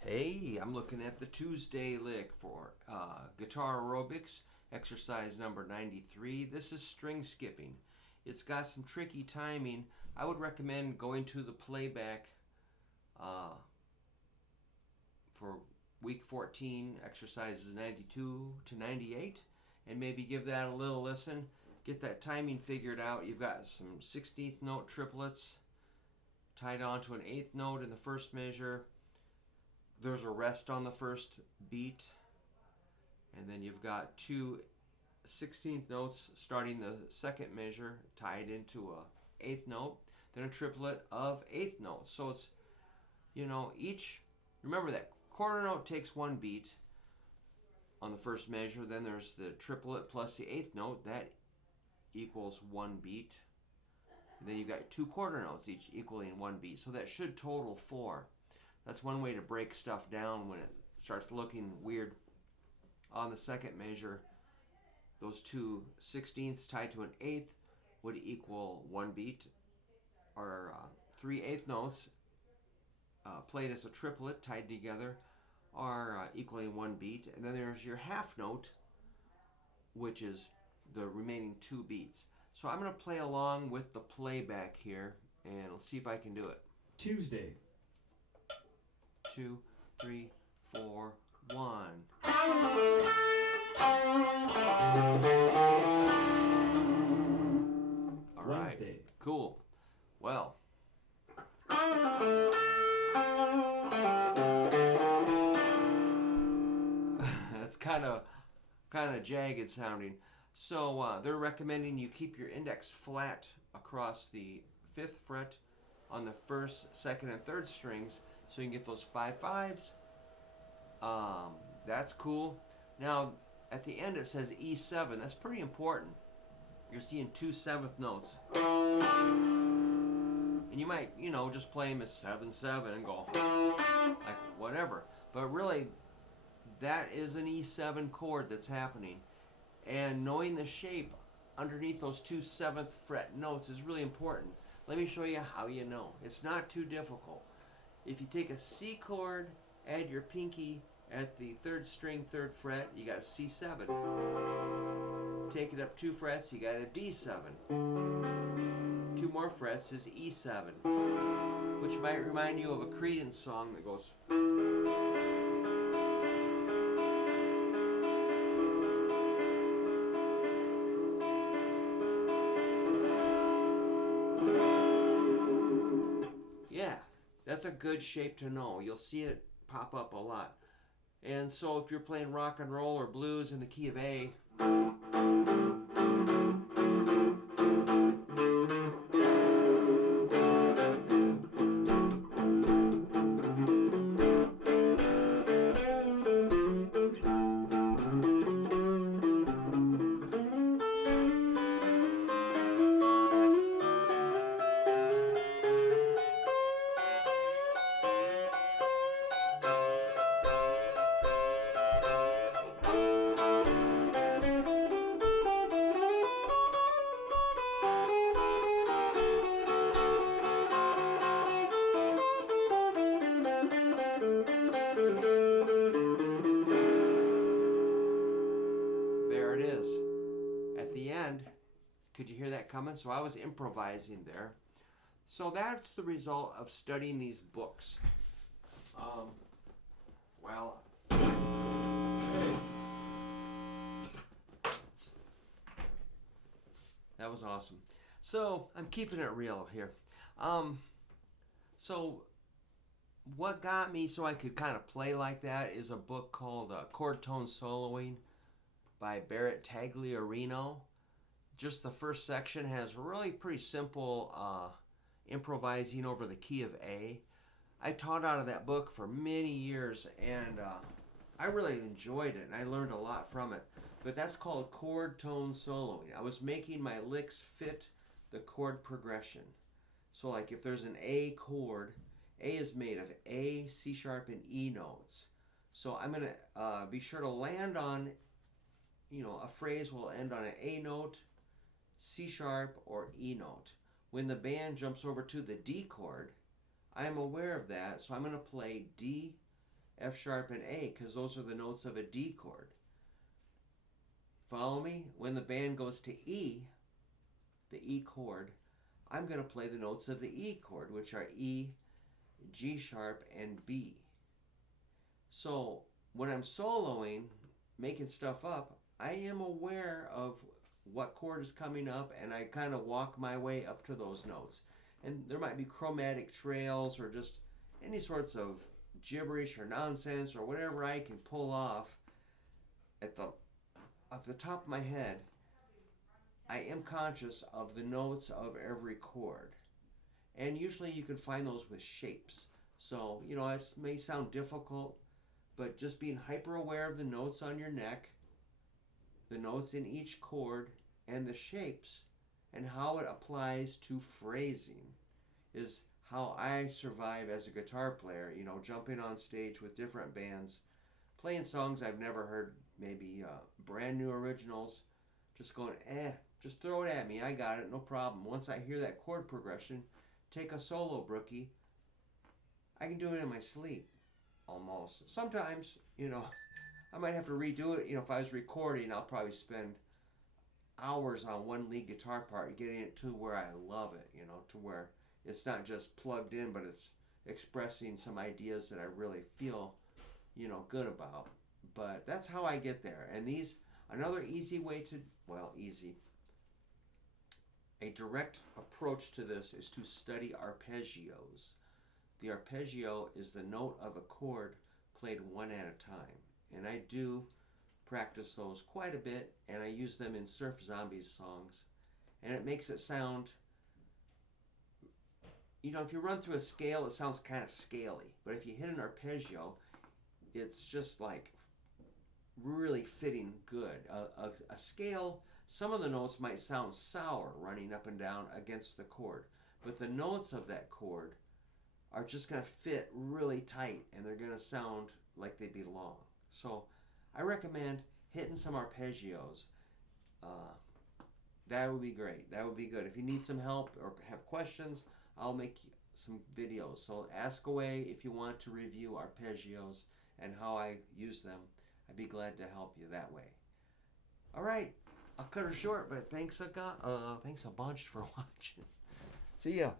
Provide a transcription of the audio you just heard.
Hey, I'm looking at the Tuesday lick for guitar aerobics, exercise number 93. This is string skipping. It's got some tricky timing. I would recommend going to the playback uh, for week 14, exercises 92 to 98, and maybe give that a little listen. Get that timing figured out. You've got some 16th note triplets tied onto an 8th note in the first measure. There's a rest on the first beat, and then you've got two 16th notes starting the second measure tied into a 8th note, then a triplet of 8th notes. So it's, each, remember that quarter note takes one beat on the first measure, then there's the triplet plus the 8th note, that equals one beat. And then you've got two quarter notes each equaling one beat, so that should total four. That's one way to break stuff down when it starts looking weird. On the second measure, those two 16ths tied to an 8th would equal one beat, or three 8th notes played as a triplet tied together are equaling one beat. And then there's your half note, which is the remaining two beats. So I'm going to play along with the playback here, and let's see if I can do it. Tuesday. 2, 3, 4, 1. All right. Wednesday. Cool. Well. That's kind of jagged sounding. So they're recommending you keep your index flat across the 5th fret on the 1st, 2nd, and 3rd strings, so you can get those 5/5s. That's cool. Now, at the end it says E7. That's pretty important. You're seeing two 7th notes. And you might, just play them as 7/7 and go like whatever. But really, that is an E7 chord that's happening. And knowing the shape underneath those two 7th fret notes is really important. Let me show you how you know. It's not too difficult. If you take a C chord, add your pinky at the 3rd string, 3rd fret, you got a C7. Take it up 2 frets, you got a D7. 2 more frets is E7, which might remind you of a Creedence song that goes. Yeah, that's a good shape to know. You'll see it pop up a lot. And so if you're playing rock and roll or blues in the key of A, there it is. At the end, could you hear that coming? So I was improvising there. So that's the result of studying these books. Well, that was awesome. So I'm keeping it real here. So what got me so I could kind of play like that is a book called Chord Tone Soloing by Barrett Tagliarino. Just the first section has really pretty simple improvising over the key of A. I taught out of that book for many years, and I really enjoyed it, and I learned a lot from it. But that's called chord tone soloing. I was making my licks fit the chord progression. So like if there's an A chord, A is made of A, C sharp, and E notes. So I'm going to be sure to land on, a phrase will end on an A note, C sharp, or E note. When the band jumps over to the D chord, I'm aware of that, so I'm going to play D, F sharp, and A, because those are the notes of a D chord. Follow me? When the band goes to E, the E chord, I'm going to play the notes of the E chord, which are E, G sharp, and B. So when I'm soloing, making stuff up, I am aware of what chord is coming up, and I kind of walk my way up to those notes. And there might be chromatic trails or just any sorts of gibberish or nonsense or whatever I can pull off at the top of my head. I am conscious of the notes of every chord. And usually you can find those with shapes. So, it may sound difficult, but just being hyper aware of the notes on your neck, the notes in each chord, and the shapes, and how it applies to phrasing is how I survive as a guitar player, jumping on stage with different bands, playing songs I've never heard, maybe brand new originals, just going, just throw it at me, I got it, no problem. Once I hear that chord progression, take a solo, Brookie. I can do it in my sleep, almost. Sometimes, I might have to redo it. If I was recording, I'll probably spend hours on one lead guitar part, getting it to where I love it, to where it's not just plugged in, but it's expressing some ideas that I really feel, good about. But that's how I get there. And another easy way a direct approach to this is to study arpeggios. The arpeggio is the note of a chord played one at a time. And I do practice those quite a bit, and I use them in Surf Zombies songs. And it makes it sound, if you run through a scale, it sounds kind of scaly. But if you hit an arpeggio, it's just like really fitting good. A scale, some of the notes might sound sour running up and down against the chord, but the notes of that chord are just going to fit really tight, and they're going to sound like they belong. So I recommend hitting some arpeggios. That would be great. That would be good. If you need some help or have questions, I'll make some videos. So ask away if you want to review arpeggios and how I use them. I'd be glad to help you that way. All right, I'll cut her short, but thanks a bunch for watching. See ya.